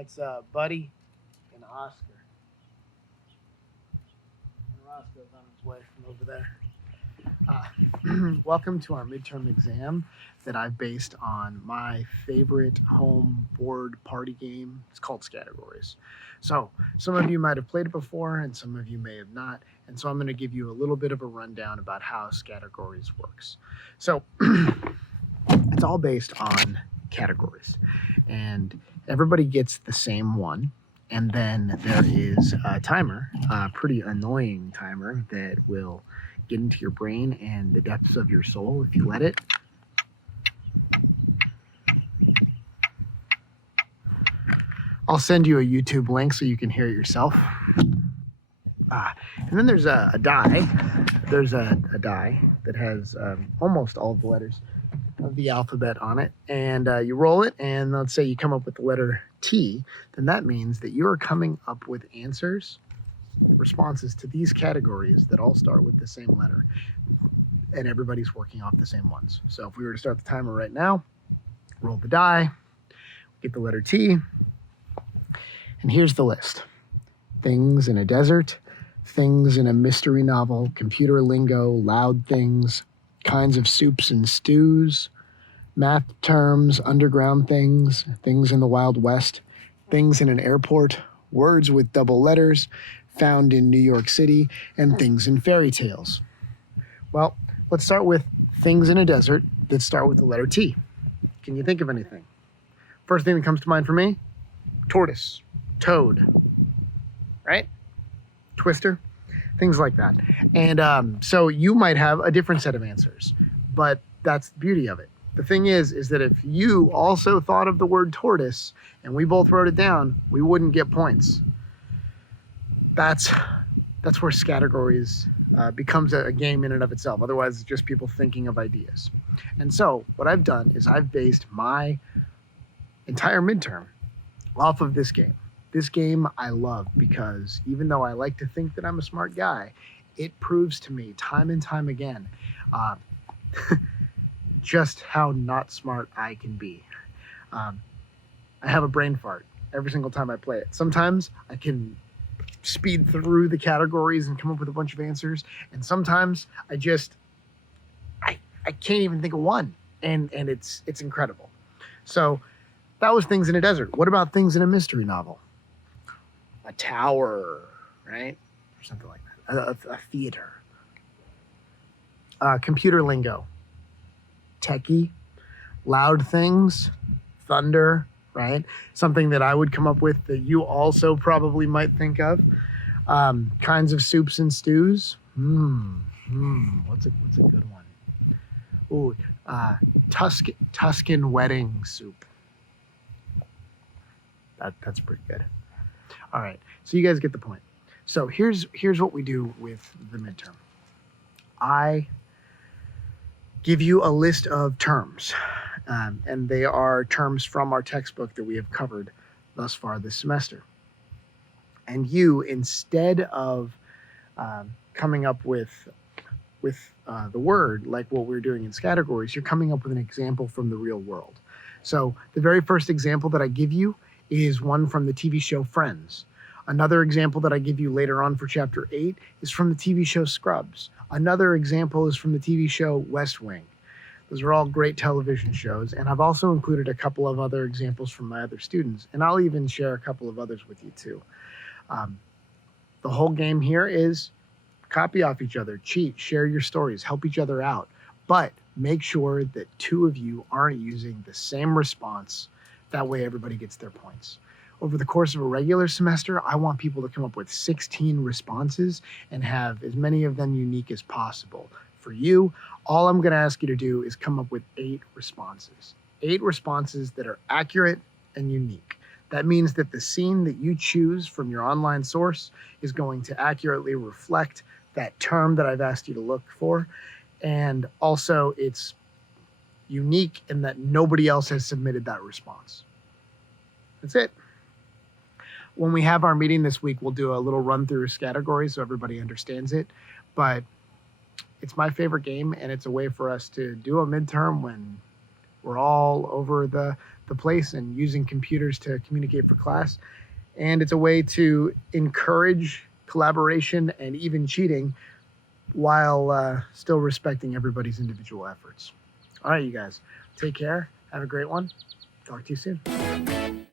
It's Buddy and Oscar. And Roscoe's on his way from over there. Welcome to our midterm exam that I've based on my favorite home board party game. It's called Scattergories. So, some of you might have played it before, and some of you may have not. And so, I'm going to give you a little bit of a rundown about how Scattergories works. So, it's all based on categories, and everybody gets the same one. And then there is a timer, a pretty annoying timer that will get into your brain and the depths of your soul if you let it. I'll send you a YouTube link so you can hear it yourself. And then there's a die. There's a die that has almost all the letters of the alphabet on it. And you roll it, and let's say you come up with the letter T, then that means that you're coming up with responses to these categories that all start with the same letter, and everybody's working off the same ones. So if we were to start the timer right now, roll the die, get the letter T, and here's the list. Things in a desert, things in a mystery novel, computer lingo, loud things, kinds of soups and stews, math terms, underground things, things in the Wild West, things in an airport, words with double letters, found in New York City, and things in fairy tales. Well, let's start with things in a desert that start with the letter T. Can you think of anything? First thing that comes to mind for me, tortoise, toad, right? Twister, things like that. And so you might have a different set of answers, but that's the beauty of it. The thing is that if you also thought of the word tortoise and we both wrote it down, we wouldn't get points. That's where Scattergories becomes a game in and of itself. Otherwise, it's just people thinking of ideas. And so what I've done is I've based my entire midterm off of this game. This game I love because even though I like to think that I'm a smart guy, it proves to me time and time again just how not smart I can be. I have a brain fart every single time I play it. Sometimes I can speed through the categories and come up with a bunch of answers, and sometimes I can't even think of one, and it's incredible. So that was things in a desert. What about things in a mystery novel? A tower, right? Or something like that. A theater. Computer lingo. Techie. Loud things. Thunder, right? Something that I would come up with that you also probably might think of. Kinds of soups and stews. What's a good one? Ooh, Tuscan wedding soup. That's pretty good. All right, so you guys get the point. So here's what we do with the midterm. I give you a list of terms, and they are terms from our textbook that we have covered thus far this semester. And you, instead of coming up with the word like what we're doing in Scattergories, you're coming up with an example from the real world. So the very first example that I give you is one from the TV show Friends. Another example that I give you later on for Chapter 8 is from the TV show Scrubs. Another example is from the TV show West Wing. Those are all great television shows, and I've also included a couple of other examples from my other students, and I'll even share a couple of others with you too. The whole game here is copy off each other, cheat, share your stories, help each other out, but make sure that two of you aren't using the same response. That way everybody gets their points. Over the course of a regular semester, I want people to come up with 16 responses and have as many of them unique as possible. For you, all I'm going to ask you to do is come up with 8 responses. 8 responses that are accurate and unique. That means that the scene that you choose from your online source is going to accurately reflect that term that I've asked you to look for. And also it's unique in that nobody else has submitted that response. That's it. When we have our meeting this week, we'll do a little run through Scattergories so everybody understands it. But it's my favorite game, and it's a way for us to do a midterm when we're all over the the place and using computers to communicate for class. And it's a way to encourage collaboration and even cheating while still respecting everybody's individual efforts. All right, you guys, take care. Have a great one. Talk to you soon.